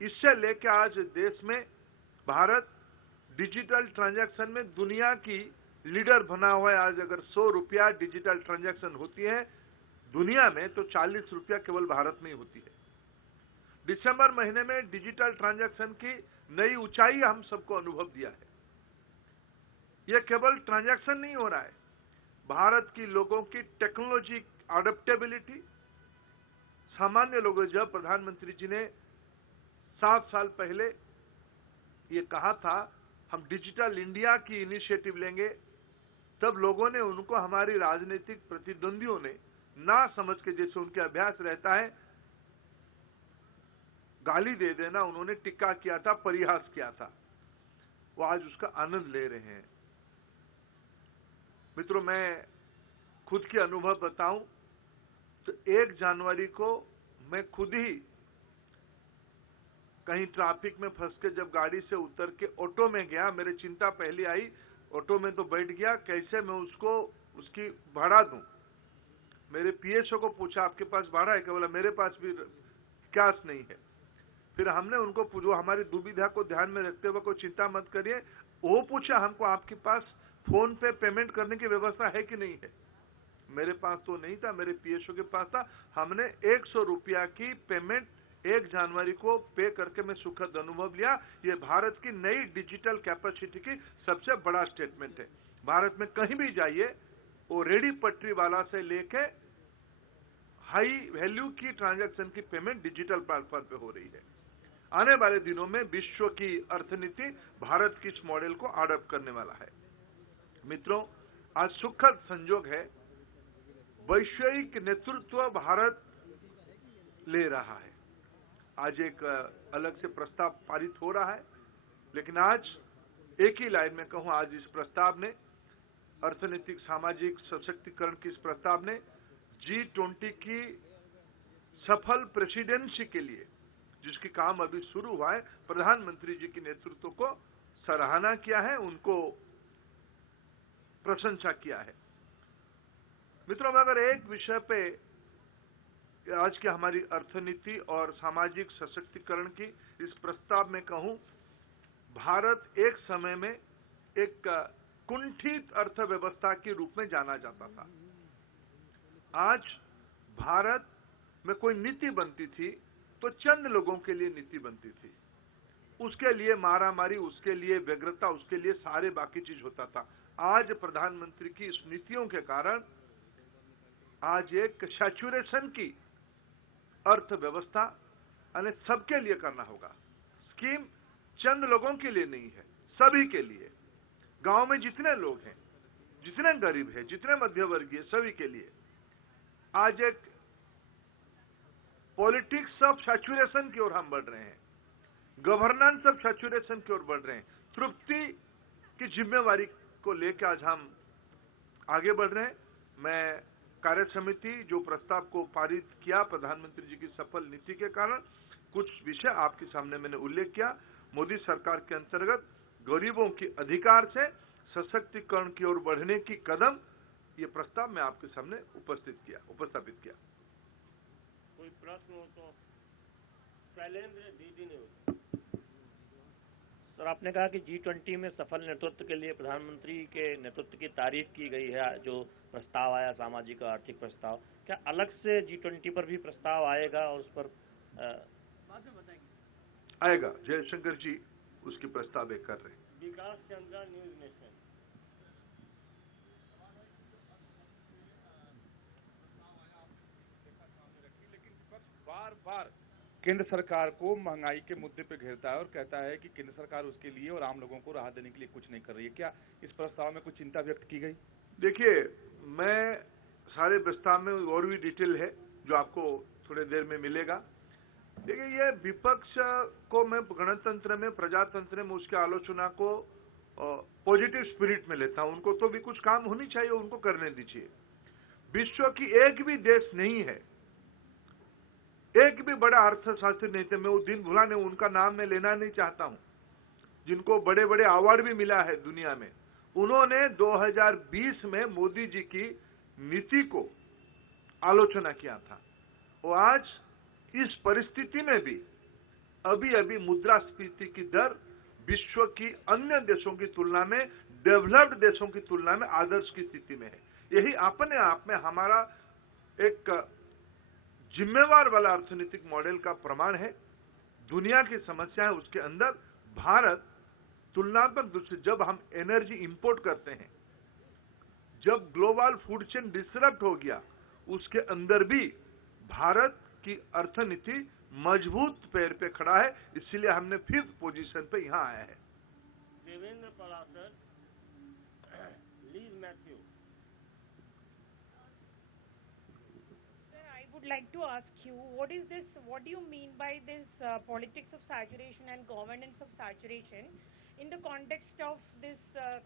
इससे लेकर आज देश में भारत डिजिटल ट्रांजैक्शन में दुनिया की लीडर बना हुआ है। आज अगर 100 रुपया डिजिटल ट्रांजैक्शन होती है दुनिया में, तो 40 रुपया केवल भारत में ही होती है। दिसंबर महीने में डिजिटल ट्रांजैक्शन की नई ऊंचाई हम सबको अनुभव दिया है। यह केवल ट्रांजैक्शन नहीं हो रहा है, भारत की लोगों की टेक्नोलॉजी अडेप्टेबिलिटी। सामान्य लोगों, जब प्रधानमंत्री जी ने 7 साल पहले ये कहा था हम डिजिटल इंडिया की इनिशिएटिव लेंगे, तब लोगों ने उनको, हमारी राजनीतिक प्रतिद्वंदियों ने ना समझ के, जैसे उनके अभ्यास रहता है, गाली दे देना, उन्होंने टिक्का किया था, परिहास किया था। वो आज उसका आनंद ले रहे हैं। मित्रों, मैं खुद के अनुभव बताऊं तो 1 जनवरी को मैं खुद ही कहीं ट्रैफिक में फंस के जब गाड़ी से उतर के ऑटो में गया, मेरी चिंता पहले आई। ऑटो में तो बैठ गया, कैसे मैं उसको उसकी भाड़ा दूं। मेरे पीएसओ को पूछा आपके पास भाड़ा है क्या? बोला मेरे पास भी कैश नहीं है। फिर हमने उनको पूछा, हमारी दुविधा को ध्यान में रखते हुए कोई चिंता मत करिए, वो पूछा हमको आपके पास फोन पे पेमेंट करने की व्यवस्था है कि नहीं है। मेरे पास तो नहीं था, मेरे पीएसओ के पास था। हमने 100 रुपया की पेमेंट 1 जनवरी को पे करके मैं सुखद अनुभव लिया। ये भारत की नई डिजिटल कैपेसिटी की सबसे बड़ा स्टेटमेंट है। भारत में कहीं भी जाइए, वो रेडी पटरी वाला से लेके हाई वैल्यू की ट्रांजैक्शन की पेमेंट डिजिटल प्लेटफॉर्म पे हो रही है। आने वाले दिनों में विश्व की अर्थनीति भारत की इस मॉडल को अडॉप्ट करने वाला है। मित्रों, आज सुखद संजोग है, वैश्विक नेतृत्व भारत ले रहा है। आज एक अलग से प्रस्ताव पारित हो रहा है, लेकिन आज एक ही लाइन में कहूं, आज इस प्रस्ताव ने, अर्थनीतिक सामाजिक सशक्तिकरण की इस प्रस्ताव ने G20 की सफल प्रेसिडेंसी के लिए, जिसकी काम अभी शुरू हुआ है, प्रधानमंत्री जी के नेतृत्व को सराहना किया है, उनको प्रशंसा किया है। मित्रों, मैं अगर एक विषय पे आज की हमारी अर्थनीति और सामाजिक सशक्तिकरण की इस प्रस्ताव में कहूं, भारत एक समय में एक कुंठित अर्थव्यवस्था के रूप में जाना जाता था। आज भारत में कोई नीति बनती थी तो चंद लोगों के लिए नीति बनती थी, उसके लिए मारामारी, उसके लिए व्यग्रता, उसके लिए सारे बाकी चीज होता था। आज प्रधानमंत्री की इस नीतियों के कारण आज एक सैचुरेशन की अर्थव्यवस्था यानी सबके लिए करना होगा। स्कीम चंद लोगों के लिए नहीं है, सभी के लिए। गांव में जितने लोग हैं, जितने गरीब हैं, जितने मध्यवर्गीय, सभी के लिए। आज एक पॉलिटिक्स ऑफ सैचुरेशन की ओर हम बढ़ रहे हैं, गवर्नेंस ऑफ सैचुरेशन की ओर बढ़ रहे हैं। तृप्ति की जिम्मेवारी को लेकर आज हम आगे बढ़ रहे हैं। मैं कार्य समिति जो प्रस्ताव को पारित किया प्रधानमंत्री जी की सफल नीति के कारण, कुछ विषय आपके सामने मैंने उल्लेख किया। मोदी सरकार के अंतर्गत गरीबों की अधिकार से सशक्तिकरण की ओर बढ़ने की कदम, ये प्रस्ताव मैं आपके सामने उपस्थापित किया। कोई प्रश्न हो तो शैलेंद्र दीदी ने होता। सर, आपने कहा कि G20 में सफल नेतृत्व के लिए प्रधानमंत्री के नेतृत्व की तारीफ की गई है। जो प्रस्ताव आया सामाजिक और आर्थिक प्रस्ताव, क्या अलग से G20 पर भी प्रस्ताव आएगा और उस पर बाद में बताएंगे? आएगा, जयशंकर जी उसकी प्रस्ताव कर रहे हैं। विकास चंद्रा, न्यूज नेशन। लेकिन विपक्ष बार-बार केंद्र सरकार को महंगाई के मुद्दे पे घेरता है और कहता है कि केंद्र सरकार उसके लिए और आम लोगों को राहत देने के लिए कुछ नहीं कर रही है। क्या इस प्रस्ताव में कुछ चिंता व्यक्त की गई? देखिए, मैं सारे प्रस्ताव में और भी डिटेल है जो आपको थोड़ी देर में मिलेगा। देखिए, ये विपक्ष को मैं गणतंत्र में, प्रजातंत्र में उसकी आलोचना को पॉजिटिव स्पिरिट में लेता हूं। उनको तो भी कुछ काम होनी चाहिए, उनको करने दीजिए। विश्व की एक भी देश नहीं है, एक भी बड़ा अर्थशास्त्री नहीं थे, मैं वो दिन भुला नहीं, उनका नाम मैं लेना नहीं चाहता हूं, जिनको बड़े बड़े अवार्ड भी मिला है दुनिया में। उन्होंने 2020 में मोदी जी की नीति को आलोचना किया था। वो आज इस परिस्थिति में भी अभी अभी मुद्रास्फीति की दर विश्व की अन्य देशों की तुलना में, डेवलप्ड देशों की तुलना में आदर्श की स्थिति में है। यही अपने आप में हमारा एक जिम्मेवार वाला अर्थनीतिक मॉडल का प्रमाण है। दुनिया की समस्या है, उसके अंदर भारत तुलनात्मक दूसरे, जब हम एनर्जी इंपोर्ट करते हैं, जब ग्लोबल फूड चेन डिसरप्ट हो गया, उसके अंदर भी भारत की अर्थनीति मजबूत पैर पे खड़ा है। इसलिए हमने 5th पोजीशन पे यहां आया है। Devendra Parashar, lease Matthew. I would like to ask you, what do you mean by this politics of saturation and governance of saturation in the context of this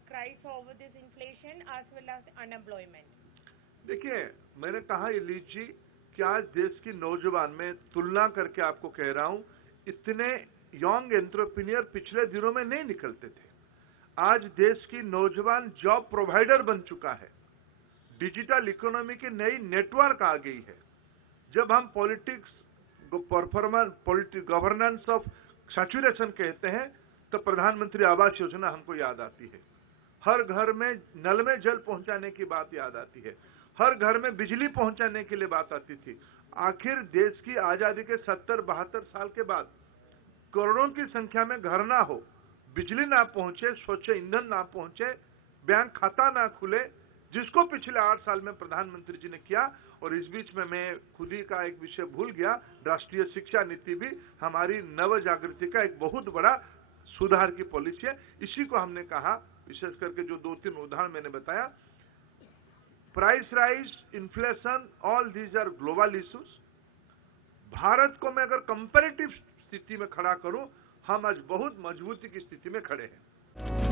cry over this inflation as well as unemployment? देखिए, मैंने कहा ये लीजिए कि आज देश की नौजवान में तुलना करके आपको कह रहा हूं, इतने यंग एंटरप्रेन्योर पिछले दिनों में नहीं निकलते थे। आज देश की नौजवान जॉब प्रोवाइडर बन चुका है। डिजिटल इकोनॉमी की नई नेटवर्क आ गई है। जब हम पॉलिटिक्स गवर्नेंस ऑफ सैचुरेशन कहते हैं तो प्रधानमंत्री आवास योजना हमको याद आती है। हर घर में नल में जल पहुंचाने की बात याद आती है। हर घर में बिजली पहुंचाने के लिए बात आती थी। आखिर देश की आजादी के 70-72 साल के बाद करोड़ों की संख्या में घर ना हो, बिजली ना पहुंचे, स्वच्छ ईंधन ना पहुंचे, बैंक खाता ना खुले, जिसको पिछले 8 साल में प्रधानमंत्री जी ने किया। और इस बीच में मैं खुद ही का एक विषय भूल गया, राष्ट्रीय शिक्षा नीति भी हमारी नव जागृति का एक बहुत बड़ा सुधार की पॉलिसी है। इसी को हमने कहा, विशेष करके जो 2-3 उदाहरण मैंने बताया, price rise, inflation, all these are global issues. Bharat को मैं अगर कंपैरेटिव स्थिति में खड़ा करूं, हम आज बहुत मजबूती की स्थिति में खड़े हैं।